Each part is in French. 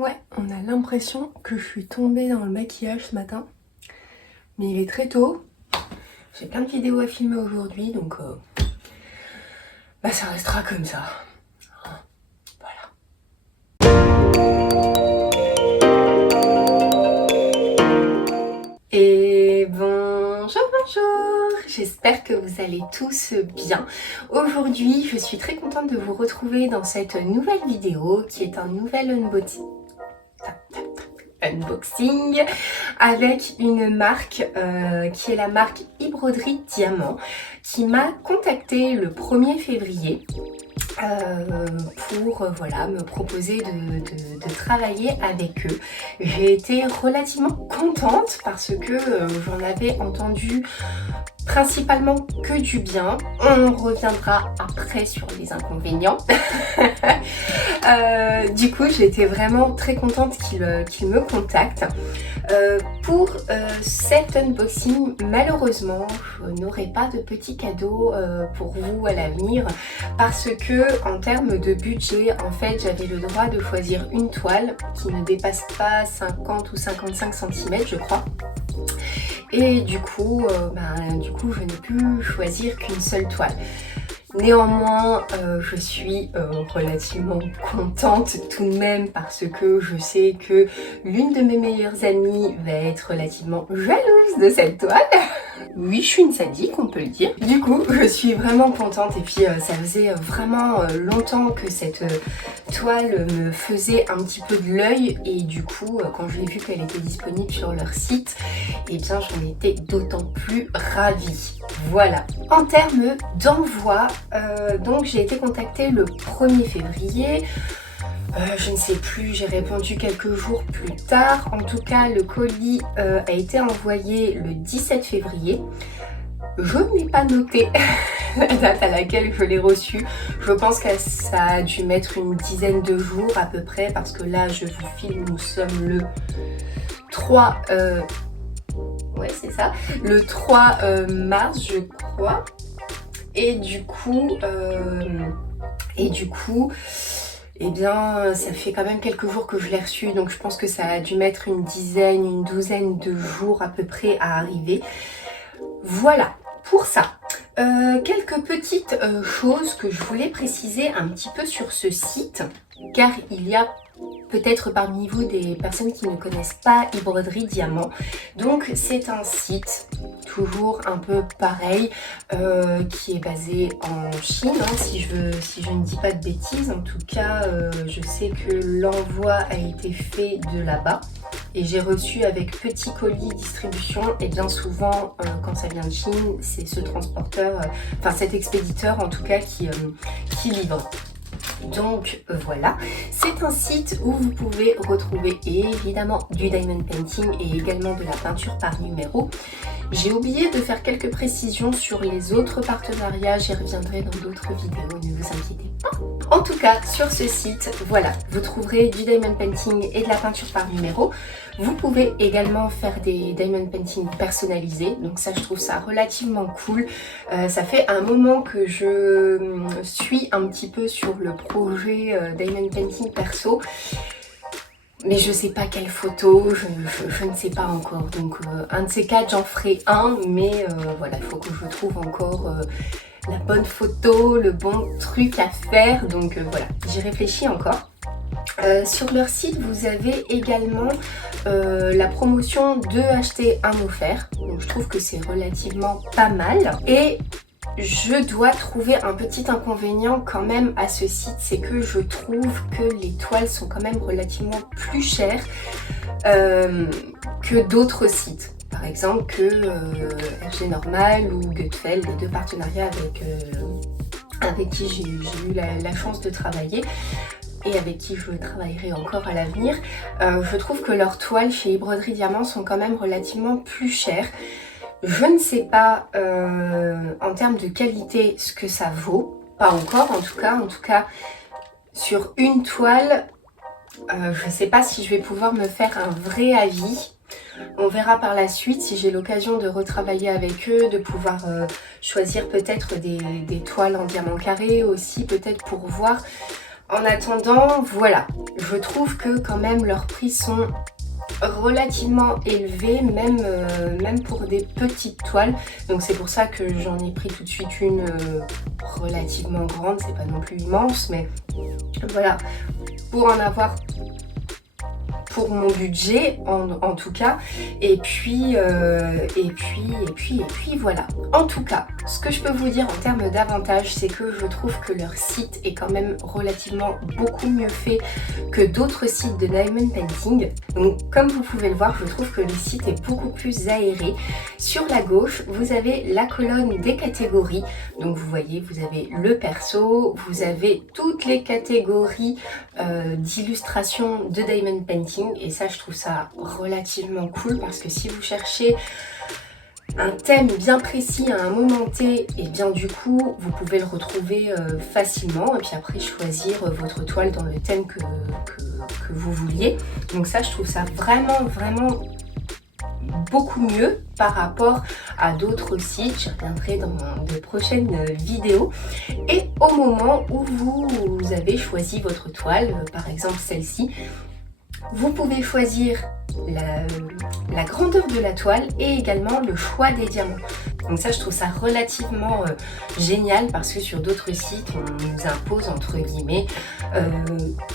Ouais, on a l'impression que je suis tombée dans le maquillage ce matin. Mais il est très tôt. J'ai plein de vidéos à filmer aujourd'hui, donc ça restera comme ça. Voilà. Et bonjour, bonjour. J'espère que vous allez tous bien. Aujourd'hui, je suis très contente de vous retrouver dans cette nouvelle vidéo qui est un nouvel unboxing avec une marque qui est la marque e-broderie Diamant qui m'a contactée le 1er février pour voilà, me proposer de travailler avec eux. J'ai été relativement contente parce que j'en avais entendu principalement que du bien. On reviendra après sur les inconvénients. Du coup, j'étais vraiment très contente qu'il me contacte. Pour cet unboxing, malheureusement, je n'aurai pas de petits cadeaux pour vous à l'avenir parce que en termes de budget, en fait, j'avais le droit de choisir une toile qui ne dépasse pas 50 ou 55 cm, je crois. Et du coup, je n'ai pu choisir qu'une seule toile. Néanmoins, je suis relativement contente tout de même parce que je sais que l'une de mes meilleures amies va être relativement jalouse de cette toile. Oui, je suis une sadique, on peut le dire. Du coup, je suis vraiment contente et puis ça faisait vraiment longtemps que cette toile me faisait un petit peu de l'œil et du coup, quand j'ai vu qu'elle était disponible sur leur site, eh bien j'en étais d'autant plus ravie. Voilà. En termes d'envoi, donc j'ai été contactée le 1er février. Je ne sais plus, j'ai répondu quelques jours plus tard. En tout cas, le colis a été envoyé le 17 février. Je n'ai pas noté la date à laquelle je l'ai reçu. Je pense que ça a dû mettre une dizaine de jours à peu près parce que là, je vous filme, nous sommes le 3... ouais, c'est ça. Le 3 mars, je crois. Et du coup, eh bien, ça fait quand même quelques jours que je l'ai reçu, donc je pense que ça a dû mettre une dizaine, une douzaine de jours à peu près à arriver. Voilà, pour ça. Quelques petites choses que je voulais préciser un petit peu sur ce site, car il y a peut-être parmi vous des personnes qui ne connaissent pas e-broderie Diamant. Donc c'est un site toujours un peu pareil qui est basé en Chine, hein, si je ne dis pas de bêtises. En tout cas, je sais que l'envoi a été fait de là-bas. Et j'ai reçu avec petit colis distribution, et bien souvent quand ça vient de Chine, c'est ce transporteur, cet expéditeur en tout cas qui livre. Donc voilà, c'est un site où vous pouvez retrouver évidemment du diamond painting et également de la peinture par numéro. J'ai oublié de faire quelques précisions sur les autres partenariats, j'y reviendrai dans d'autres vidéos, ne vous inquiétez pas. En tout cas, sur ce site, voilà, vous trouverez du diamond painting et de la peinture par numéro. Vous pouvez également faire des diamond painting personnalisés, donc ça je trouve ça relativement cool. Ça fait un moment que je suis un petit peu sur le projet diamond painting perso. Mais je sais pas quelle photo, je ne sais pas encore. Donc un de ces quatre, j'en ferai un. Mais voilà, il faut que je trouve encore la bonne photo, le bon truc à faire. Donc voilà, j'y réfléchis encore. Sur leur site, vous avez également la promotion de acheter un offert. Donc je trouve que c'est relativement pas mal. Et je dois trouver un petit inconvénient quand même à ce site, c'est que je trouve que les toiles sont quand même relativement plus chères que d'autres sites. Par exemple que FG Normal ou Gutfeld, les deux partenariats avec qui j'ai eu la chance de travailler et avec qui je travaillerai encore à l'avenir. Je trouve que leurs toiles chez e-broderie Diamant sont quand même relativement plus chères. Je ne sais pas en termes de qualité ce que ça vaut, pas encore en tout cas sur une toile, je ne sais pas si je vais pouvoir me faire un vrai avis. On verra par la suite si j'ai l'occasion de retravailler avec eux, de pouvoir choisir peut-être des toiles en diamant carré aussi, peut-être pour voir. En attendant, voilà, je trouve que quand même leurs prix sont relativement élevés, même pour des petites toiles. Donc c'est pour ça que j'en ai pris tout de suite une relativement grande, c'est pas non plus immense, mais voilà, pour en avoir pour mon budget en tout cas, et puis voilà. En tout cas, ce que je peux vous dire en termes d'avantages, c'est que je trouve que leur site est quand même relativement beaucoup mieux fait que d'autres sites de diamond painting. Donc comme vous pouvez le voir, je trouve que le site est beaucoup plus aéré. Sur la gauche, vous avez la colonne des catégories. Donc vous voyez, vous avez le perso, vous avez toutes les catégories d'illustration de diamond painting, et ça je trouve ça relativement cool parce que si vous cherchez un thème bien précis à un moment T, et bien du coup vous pouvez le retrouver facilement, et puis après choisir votre toile dans le thème que vous vouliez. Donc ça je trouve ça vraiment beaucoup mieux par rapport à d'autres sites. Je reviendrai dans de prochaines vidéos. Et au moment où vous avez choisi votre toile, par exemple celle-ci, vous pouvez choisir la grandeur de la toile et également le choix des diamants. Donc ça, je trouve ça relativement génial parce que sur d'autres sites, on nous impose entre guillemets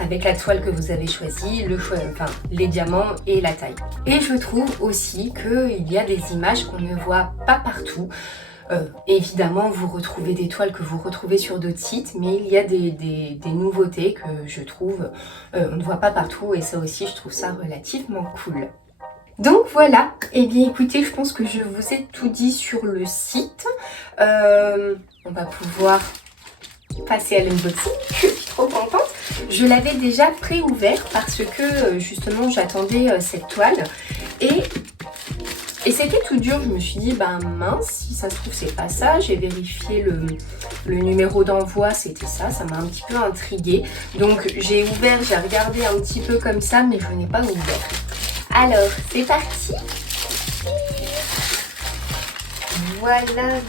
avec la toile que vous avez choisie, le choix, enfin les diamants et la taille. Et je trouve aussi qu'il y a des images qu'on ne voit pas partout. Évidemment, vous retrouvez des toiles que vous retrouvez sur d'autres sites, mais il y a des nouveautés que je trouve on ne voit pas partout, et ça aussi, je trouve ça relativement cool. Donc voilà, et bien écoutez, je pense que je vous ai tout dit sur le site. On va pouvoir passer à l'unboxing, je suis trop contente. Je l'avais déjà pré-ouvert parce que justement j'attendais cette toile, et c'était tout dur. Je me suis dit, bah mince, si ça se trouve c'est pas ça. J'ai vérifié le numéro d'envoi, c'était ça, ça m'a un petit peu intriguée. Donc j'ai ouvert, j'ai regardé un petit peu comme ça, mais je n'ai pas ouvert. Alors, c'est parti. Voilà.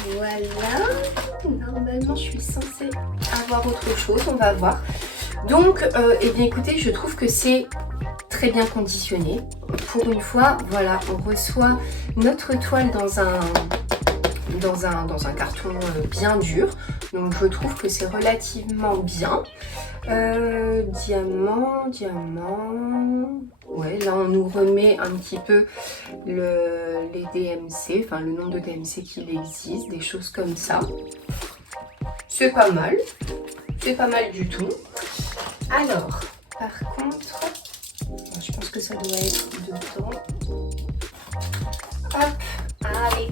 Normalement, je suis censée avoir autre chose, on va voir. Donc, eh bien écoutez, je trouve que c'est très bien conditionné. Pour une fois, voilà, on reçoit notre toile dans un carton bien dur. Donc je trouve que c'est relativement bien. Diamant. Ouais, là on nous remet un petit peu les DMC, enfin le nombre de DMC qu'il existe, des choses comme ça. C'est pas mal. C'est pas mal du tout. Alors, par contre, je pense que ça doit être dedans. Hop, allez,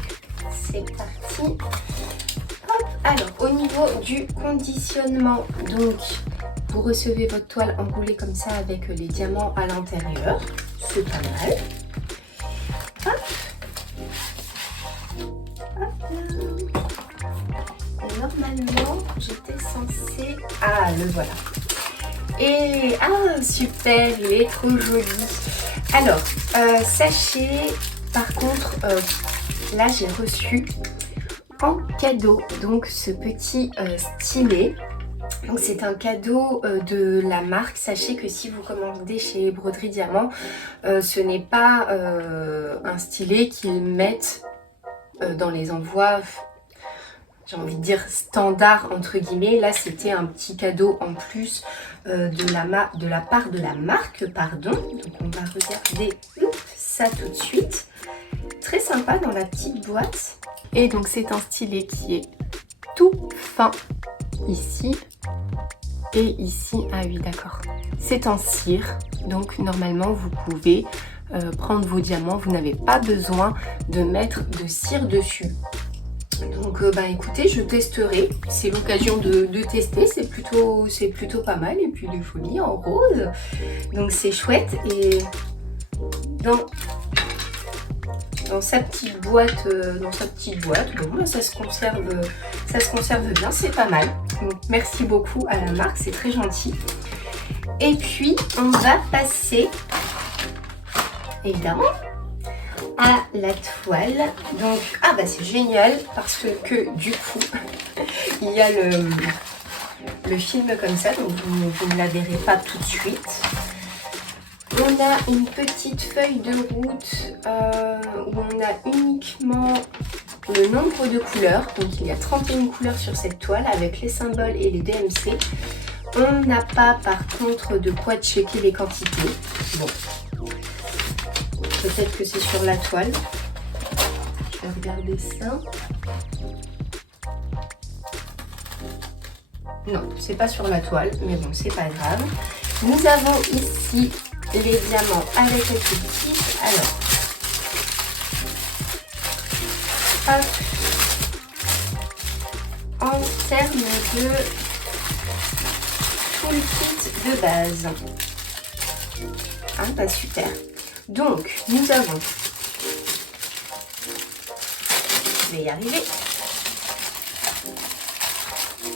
c'est parti. Hop, alors au niveau du conditionnement, donc vous recevez votre toile enroulée comme ça avec les diamants à l'intérieur. C'est pas mal. Hop. Hop là. Et normalement, j'étais censée... Ah, le voilà. Et ah super, il est trop joli. Alors sachez par contre, là j'ai reçu en cadeau donc ce petit stylet. Donc c'est un cadeau de la marque. Sachez que si vous commandez chez Broderie Diamant, ce n'est pas un stylet qu'ils mettent dans les envois, j'ai envie de dire standard entre guillemets. Là c'était un petit cadeau en plus de la part de la marque, pardon. Donc on va regarder ça tout de suite. Très sympa dans la petite boîte. Et donc c'est un stylet qui est tout fin ici et ici. Ah oui d'accord, c'est en cire, donc normalement vous pouvez prendre vos diamants, vous n'avez pas besoin de mettre de cire dessus. Donc bah écoutez, je testerai, c'est l'occasion de tester, c'est plutôt pas mal. Et puis les folies en rose, donc c'est chouette. Et dans sa petite boîte, bon, bah, ça se conserve bien, c'est pas mal. Donc merci beaucoup à la marque, c'est très gentil. Et puis on va passer évidemment à la toile. Donc ah bah c'est génial parce que du coup il y a le film comme ça, donc vous ne la verrez pas tout de suite. On a une petite feuille de route où on a uniquement le nombre de couleurs. Donc il y a 31 couleurs sur cette toile avec les symboles et les DMC. On n'a pas par contre de quoi checker les quantités. Bon, peut-être que c'est sur la toile. Je vais regarder ça. Non, c'est pas sur la toile, mais bon, c'est pas grave. Nous avons ici les diamants avec les petits. Alors, hop, en termes de tout le kit de base. Ah, bah super. Donc, nous avons, je vais y arriver.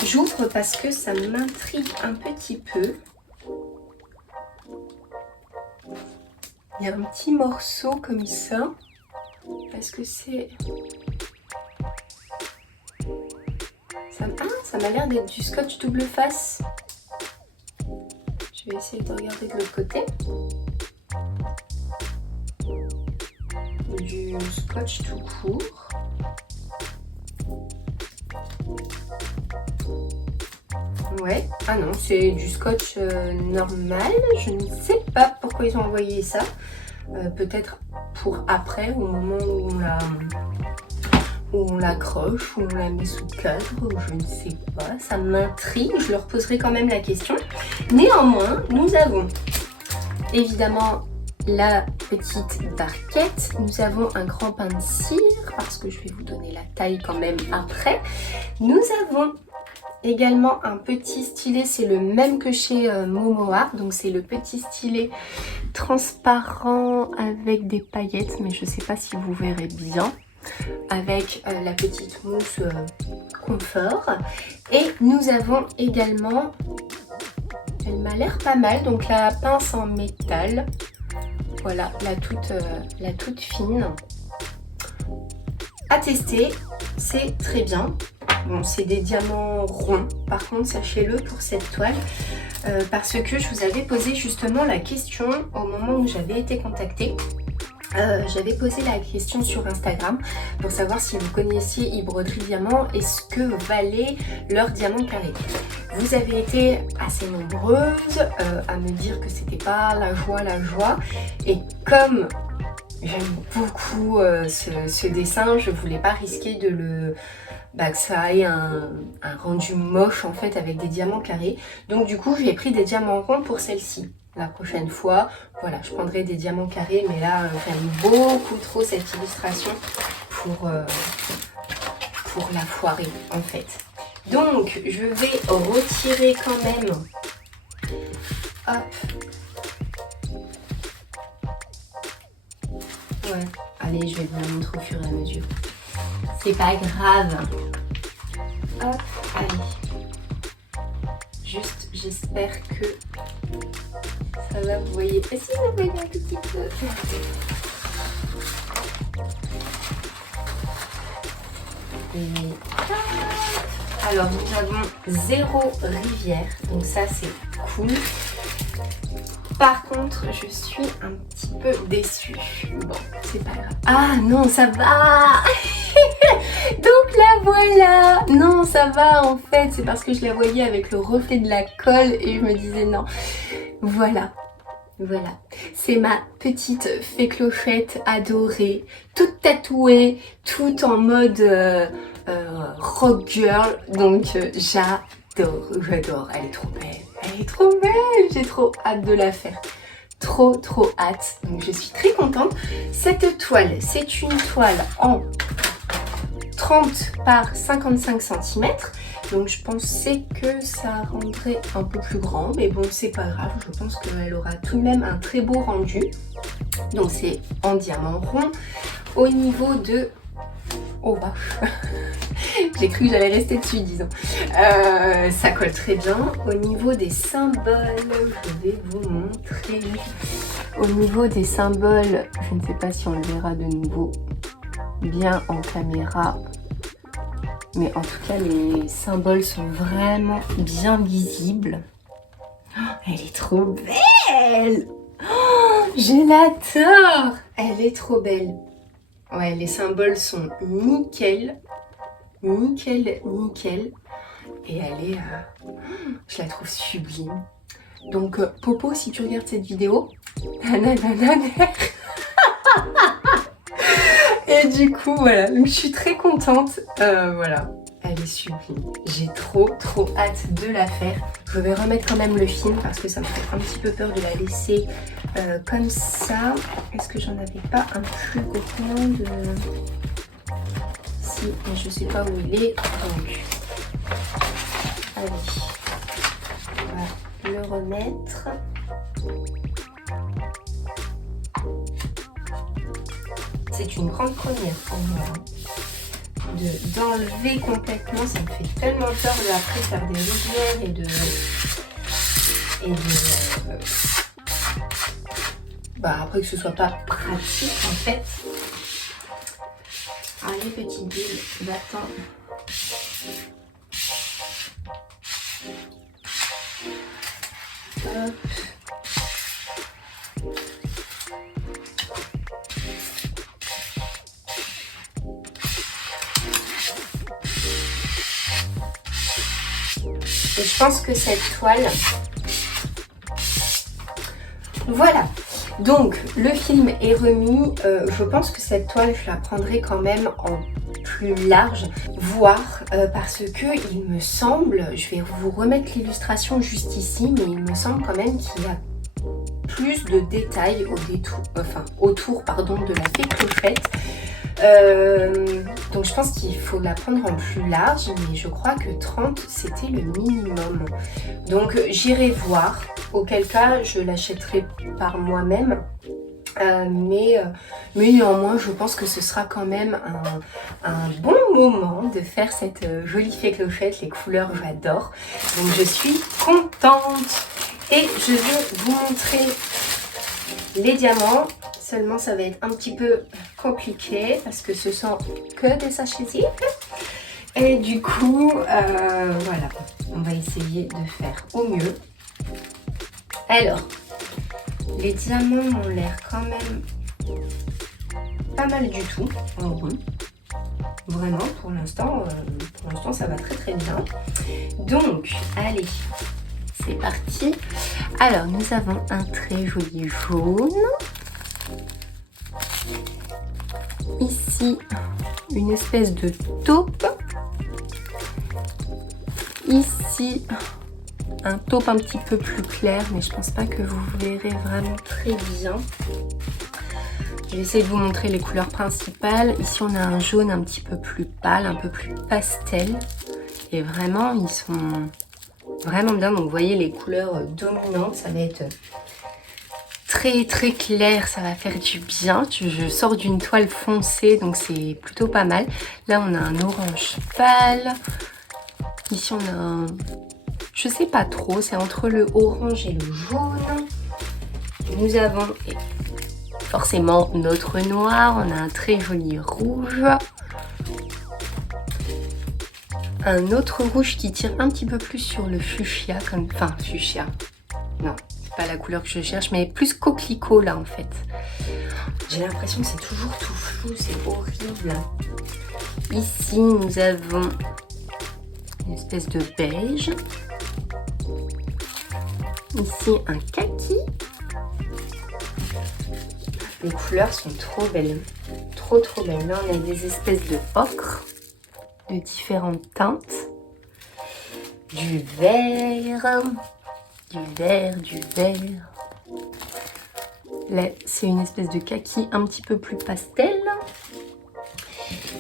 J'ouvre parce que ça m'intrigue un petit peu. Il y a un petit morceau comme ça. Est-ce que c'est... ça m'a l'air d'être du scotch double face. Je vais essayer de regarder de l'autre côté. Du scotch tout court. Ouais, ah non, c'est du scotch normal. Je ne sais pas pourquoi ils ont envoyé ça. Peut-être pour après, au moment où on l'accroche, où on la met sous cadre, je ne sais pas. Ça m'intrigue, je leur poserai quand même la question. Néanmoins, nous avons évidemment la petite barquette. Nous avons un grand pain de cire, parce que je vais vous donner la taille quand même après. Nous avons également un petit stylet, c'est le même que chez Momoa, donc c'est le petit stylet transparent avec des paillettes, mais je ne sais pas si vous verrez bien, avec la petite mousse confort. Et nous avons également, elle m'a l'air pas mal, donc la pince en métal, voilà, la toute fine. À tester, c'est très bien. Bon, c'est des diamants ronds, par contre, sachez-le pour cette toile, parce que je vous avais posé justement la question au moment où j'avais été contactée. J'avais posé la question sur Instagram pour savoir si vous connaissiez e-broderie diamant et ce que valait leur diamant carré. Vous avez été assez nombreuses à me dire que c'était pas la joie, et comme j'aime beaucoup ce dessin, je voulais pas risquer de que ça ait un rendu moche en fait avec des diamants carrés. Donc du coup j'ai pris des diamants ronds pour celle-ci. La prochaine fois, voilà, je prendrai des diamants carrés, mais là j'aime beaucoup trop cette illustration pour la foirer en fait. Donc je vais retirer quand même. Hop. Ouais, allez, je vais vous la montrer au fur et à mesure. C'est pas grave. Hop, allez. Juste, j'espère que ça va, vous voyez. Et si vous voyez un petit peu. Et alors, nous avons 0 rivière. Donc ça, c'est cool. Par contre, je suis un petit peu déçue. Bon, c'est pas grave. Ah non, ça va. Donc la voilà. Non, ça va en fait. C'est parce que je la voyais avec le reflet de la colle et je me disais non. Voilà. Voilà. C'est ma petite fée clochette adorée. Toute tatouée. Toute en mode rock girl. Donc j'adore. Elle est trop belle. Elle est trop belle, j'ai trop hâte de la faire. Trop hâte. Donc je suis très contente. Cette toile, c'est une toile en 30 par 55 cm. Donc je pensais que ça rendrait un peu plus grand. Mais bon, c'est pas grave. Je pense qu'elle aura tout de même un très beau rendu. Donc c'est en diamant rond. Au niveau de... Oh vache. J'ai cru que j'allais rester dessus, disons. Ça colle très bien. Au niveau des symboles, je vais vous montrer. Au niveau des symboles, je ne sais pas si on le verra de nouveau bien en caméra. Mais en tout cas, les symboles sont vraiment bien visibles. Oh, elle est trop belle! Oh, je l'adore! Elle est trop belle. Ouais, les symboles sont nickel. Nickel, nickel. Et elle est... je la trouve sublime. Donc, Popo, si tu regardes cette vidéo... Et du coup, voilà. Donc, je suis très contente. Voilà. Elle est sublime. J'ai trop hâte de la faire. Je vais remettre quand même le film parce que ça me fait un petit peu peur de la laisser comme ça. Est-ce que j'en avais pas un plus grand de... Si, mais je sais pas où il est. Donc, allez. On va le remettre. C'est une grande première pour moi. D'enlever complètement, ça me fait tellement peur de après faire des rivières et de après que ce soit pas pratique en fait. Allez petite bulle, va-t'en. Hop. Et je pense que cette toile... Voilà. Donc, le film est remis. Je pense que cette toile, je la prendrai quand même en plus large, voire parce que il me semble, je vais vous remettre l'illustration juste ici, mais il me semble quand même qu'il y a plus de détails autour de la fée Clochette. Donc je pense qu'il faut la prendre en plus large, mais je crois que 30 c'était le minimum. Donc j'irai voir, auquel cas je l'achèterai par moi-même. Mais néanmoins je pense que ce sera quand même un bon moment de faire cette jolie fée Clochette. Les couleurs j'adore, donc je suis contente. Et je vais vous montrer les diamants. Seulement ça va être un petit peu compliqué parce que ce sont que des sachets zip. Et du coup, voilà, on va essayer de faire au mieux. Alors, les diamants ont l'air quand même pas mal du tout en rond. Vraiment, pour l'instant, ça va très bien. Donc, allez, c'est parti. Alors, nous avons un très joli jaune. Ici, une espèce de taupe. Ici, un taupe un petit peu plus clair, mais je pense pas que vous verrez vraiment très bien. Je vais essayer de vous montrer les couleurs principales. Ici, on a un jaune un petit peu plus pâle, un peu plus pastel. Et vraiment, ils sont vraiment bien. Donc, vous voyez les couleurs dominantes, ça va être très clair, ça va faire du bien. Je sors d'une toile foncée, donc c'est plutôt pas mal. Là, on a un orange pâle. Ici, on a un... Je sais pas trop, c'est entre le orange et le jaune. Nous avons forcément notre noir. On a un très joli rouge. Un autre rouge qui tire un petit peu plus sur le fuchsia. Enfin, fuchsia. Non, c'est pas la couleur que je cherche, mais plus coquelicot là en fait. J'ai l'impression que c'est toujours tout flou, c'est horrible. Ici, nous avons une espèce de beige. Ici, un kaki. Les couleurs sont trop belles. Trop belles. Là, on a des espèces de ocre de différentes teintes. Du vert. Du vert. Là, c'est une espèce de kaki un petit peu plus pastel.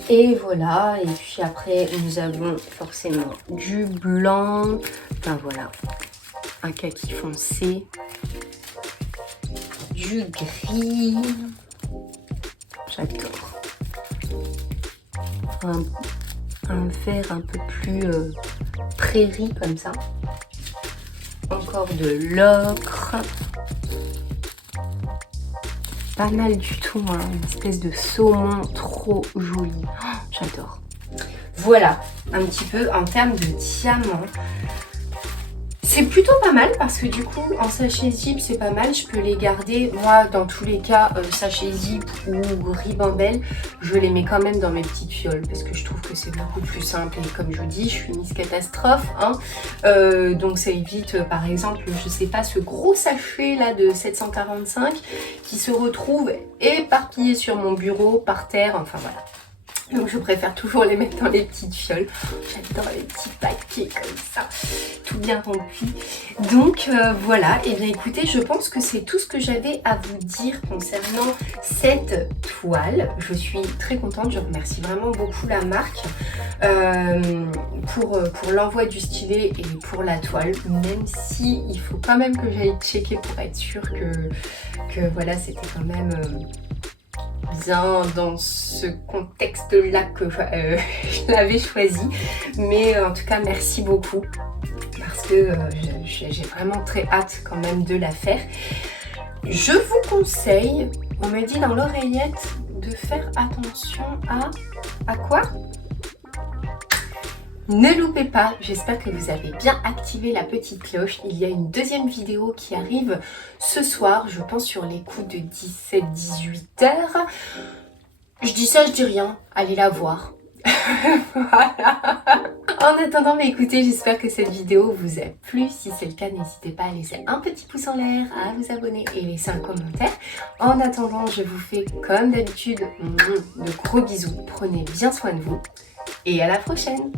Et voilà, et puis après nous avons forcément du blanc, enfin voilà, un kaki foncé, du gris, j'adore, un vert un peu plus prairie comme ça, encore de l'ocre. Pas mal du tout, hein. Une espèce de saumon trop joli. Oh, j'adore. Voilà, un petit peu en termes de diamants. C'est plutôt pas mal parce que du coup en sachet zip c'est pas mal, je peux les garder. Moi dans tous les cas sachet zip ou ribambelle, je les mets quand même dans mes petites fioles parce que je trouve que c'est beaucoup plus simple et comme je vous dis je suis Miss Catastrophe hein. Donc ça évite par exemple je sais pas ce gros sachet là de 745 qui se retrouve éparpillé sur mon bureau par terre, enfin voilà. Donc je préfère toujours les mettre dans les petites fioles. J'adore les petits paquets comme ça, tout bien rempli. Donc voilà, et bien écoutez, je pense que c'est tout ce que j'avais à vous dire concernant cette toile. Je suis très contente, je remercie vraiment beaucoup la marque pour l'envoi du stylet et pour la toile. Même si il faut quand même que j'aille checker pour être sûre que voilà, c'était quand même... bien dans ce contexte là que je l'avais choisi, mais en tout cas merci beaucoup parce que j'ai vraiment très hâte quand même de la faire. Je vous conseille, on me dit dans l'oreillette de faire attention à quoi? Ne loupez pas, j'espère que vous avez bien activé la petite cloche. Il y a une deuxième vidéo qui arrive ce soir, je pense sur les coups de 17-18 heures. Je dis ça, je dis rien, allez la voir. Voilà. En attendant, mais écoutez, j'espère que cette vidéo vous a plu. Si c'est le cas, n'hésitez pas à laisser un petit pouce en l'air, à vous abonner et laisser un commentaire. En attendant, je vous fais comme d'habitude de gros bisous. Prenez bien soin de vous et à la prochaine.